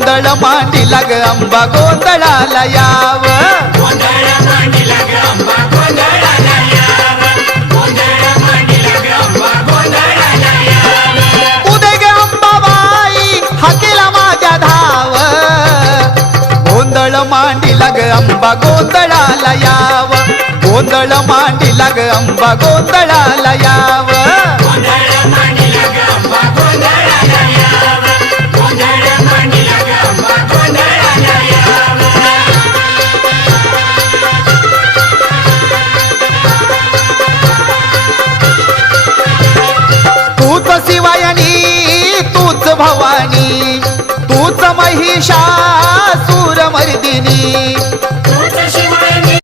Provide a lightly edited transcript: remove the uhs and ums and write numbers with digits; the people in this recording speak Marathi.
गोंधळ मांडीला ग अंबा गोंधळाला याव उदय ग अंबाबाई हाकेला माझ्या धाव गोंधळ मांडीला ग अंबा गोंधळाला याव गोंधळ मांडीला ग अंबा गोंधळाला याव तूच शिवायनी तूच भवानी तूच महिषासुर मर्दिनी